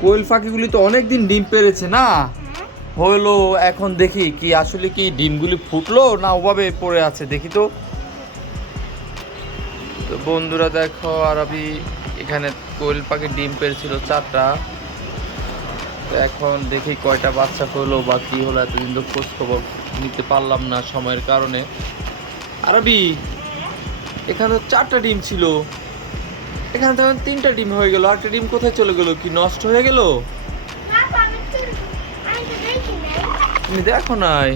কোয়েল পাখিগুলি তো অনেকদিন ডিম পেড়েছে না হলো। এখন দেখি কি আসলে কি ডিমগুলি ফুটলো না ওভাবে পড়ে আছে, দেখি তো। তো বন্ধুরা দেখো, আর আমি এখানে কোয়েল পাখির ডিম পেড়েছিল 4টা। তো এখন দেখি কয়টা বাচ্চা হলো বা কি হলো, এতদিন তো খোঁজ খবর নিতে পারলাম না সময়ের কারণে। আরবি, এখানে 4টা ডিম ছিল, এখানে তো 3টা ডিম হয়ে গেল। আরেকটা ডিম কোথায় চলে গেল? কি নষ্ট হয়ে গেল? তুমি দেখো নাই,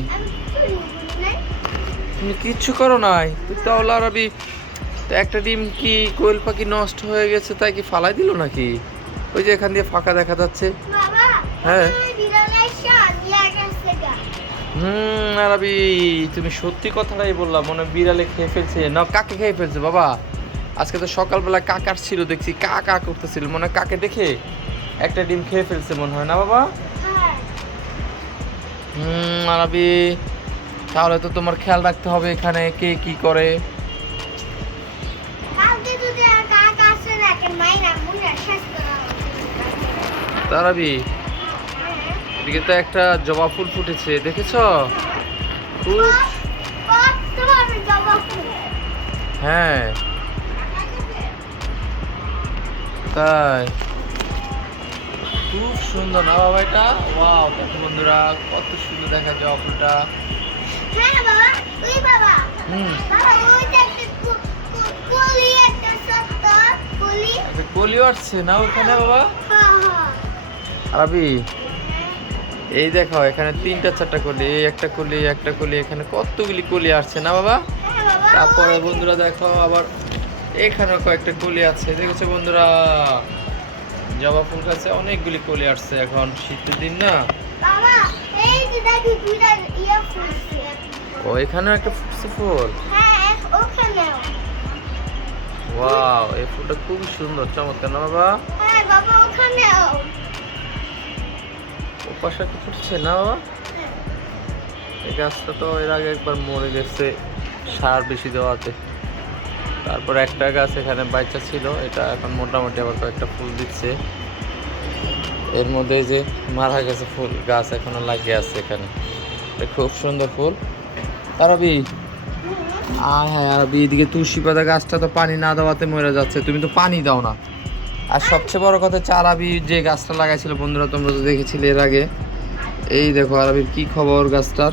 তুমি কিচ্ছু করো নাই তো তাহলে আরবি। তো একটা ডিম কি কোয়েল পাখি নষ্ট হয়ে গেছে তাই কি ফালাই দিল নাকি? ওই যে এখান দিয়ে ফাঁকা দেখা যাচ্ছে। হ্যাঁ আরবি, তুমি সত্যি কথাটাই বললাম, মনে হয় বিড়ালে খেয়ে ফেলছে। না, কাকে খেয়ে ফেলছে বাবা? আজকে তো সকালবেলা কাক আসছিল, দেখছি কা কা করতেছিল, মনে হয় কাকে দেখে একটা ডিম খেয়ে ফেলছে মনে হয়, না বাবা? আরবি, তাহলে তো তোমার খেয়াল রাখতে হবে এখানে কে কি করে। আরবি, এদিকে তো একটা জবা ফুল ফুটেছে, দেখেছ? খুব, হ্যাঁ তাই, খুব সুন্দর না বাবা এটা? ওয়াও, দেখো বন্ধুরা কত সুন্দর দেখা জবা ফুলটা। কলিও আসছে না ওখানে বাবা? আরবি, এই দেখো এখানে 3টা 4টা কলি, এই একটা কলি একটা কলি, এখানে কতগুলি কলি আসছে না বাবা? তারপরে বন্ধুরা দেখো আবার এখানেও কয়েকটা কলি আছে, দেখেছো বন্ধুরা? জবা ফুল গাছে অনেকগুলি কলি আসছে, এখন শীতের দিন না। ও, এখানেও একটা ফুটছে ফুল। ওয়াও, এই ফুলটা খুব সুন্দর, চমৎকার না বাবা? ওপাশে কি ফুটছে না বাবা? এই গাছটা তো এর আগে একবার মরে গেছে সার বেশি দেওয়াতে। তারপর একটা গাছ এখানে বাচ্চা ছিল, এটা এখন মোটামুটি আবার কয়েকটা ফুল দিচ্ছে। এর মধ্যে যে মারা গেছে ফুল গাছ এখনো লাগিয়ে আছে এখানে, এটা খুব সুন্দর ফুল। আরবি, হ্যাঁ আরবি, এদিকে তুলসী পাতা গাছটা তো পানি না দেওয়াতে মরে যাচ্ছে, তুমি তো পানি দাও না। আর সবচেয়ে বড় কথা হচ্ছে আরবি যে গাছটা লাগাইছিল বন্ধুরা, তোমরা তো দেখেছিলে এর আগে। এই দেখো আরবির কি খবর, গাছটার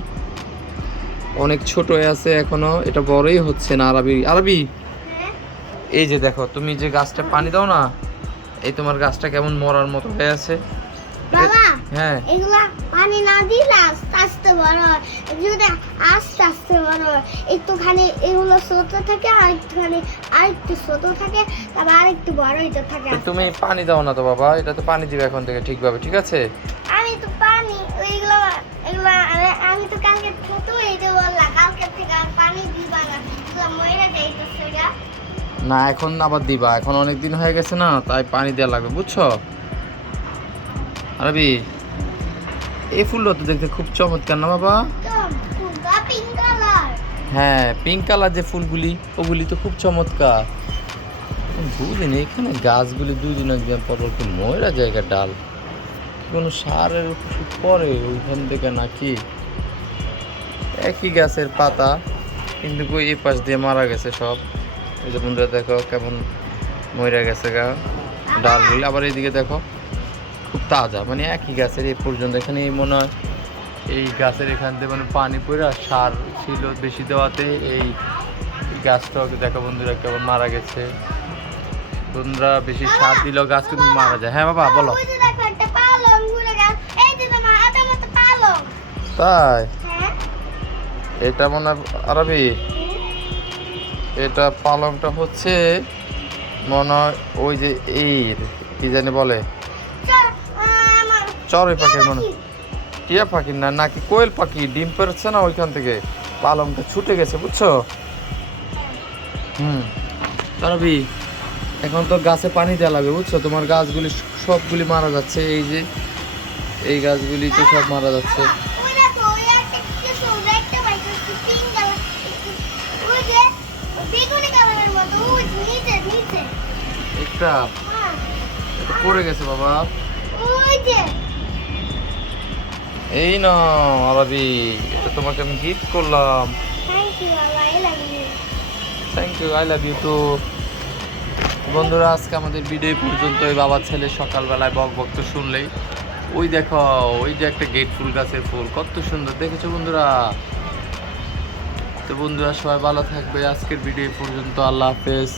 অনেক ছোট হয়ে আছে এখনো, এটা বড়ই হচ্ছে না। আরবি, আরবি, এই যে দেখো তুমি যে গাছটা পানি দাও না, এই তোমার গাছটা কেমন মরার মতো হয়ে আছে। বাবা, হ্যাঁ, এগুলা পানি না দিলে আস্তে আস্তে বড় হয়, যদি আস্তে আস্তে বড় হয়, একটুখানি এগুলো ছোট থাকে, আরেকটু ছোট থাকে, তারপর আরেকটু বড় হইতে থাকে। তুমি পানি দাও না তো বাবা, এটা তো পানি দিবে এখন থেকে ঠিকভাবে, ঠিক আছে? আমি তো পানি এগুলো আমি তো কালকে ছোট হইতে বললাম, কালকে থেকে আর পানি দিবা না, এগুলো মরে যাইতেছে গা। না, এখন আবার দিবা, এখন অনেক দিন হয়ে গেছে না, তাই পানি দেওয়া লাগবে, বুঝছো? আরবি, এই ফুলটা তো দেখতে খুব চমৎকার না বাবা? Pink colour. হ্যাঁ, পিঙ্ক কালার যে ফুলগুলি, ওগুলি তো খুব চমৎকার। দুদিন এখানে গাছগুলি দুদিন একদিন পর কি ময়রা জায়গা ডাল, কোনো সারের ওষুধ পরে ওইখান থেকে নাকি? একই গাছের পাতা, কিন্তু এই পাশ দিয়ে মারা গেছে সব। এই যে বন্ধুরা দেখো কেমন ময়রা গেছে গা ডালগুলি। আবার এইদিকে দেখো খুব তাজা, মানে একই গাছের এই পর্যন্ত। এখানে মনে হয় এই গাছের এখান থেকে মানে পানি পড়ে সার ছিল বেশি দেওয়াতে এই গাছটা দেখো বন্ধুরা কেমন মারা গেছে। বন্ধুরা বেশি সার দিলেও গাছ কিন্তু মারা যায়। হ্যাঁ বাবা বলো। তাই, এটা মনে হয় আরবি, এটা পালংটা হচ্ছে মনে হয় ওই যে কি জানি বলে, চড়ুই পাখির মনে, টিয়া পাখির না, নাকি কোয়েল পাখি ডিম পেড়েছে না, ওইখান থেকে পালংটা ছুটে গেছে, বুঝছো? আরবি, এখন তো গাছে পানি দেওয়া লাগবে, বুঝছো? তোমার গাছগুলি সবগুলি মারা যাচ্ছে, এই যে এই গাছগুলি তো সব মারা যাচ্ছে। এটা পড়ে গেছে বাবা। ওই যে এই না আরবি, এটা তোমাকে আমি গিফট করলাম। থ্যাংক ইউ বাবা, I love you. Thank you, I love you too. বন্ধুরা আজকে আমাদের ভিডিও পর্যন্ত। বাবা ছেলে সকালবেলায় বক বক তো শুনলেই, ওই দেখো ওই যে একটা গেট ফুল গাছের ফুল কত সুন্দর দেখেছো বন্ধুরা। তো বন্ধুরা সবাই ভালো থাকবে, আজকের ভিডিও পর্যন্ত, আল্লাহ হাফেজ।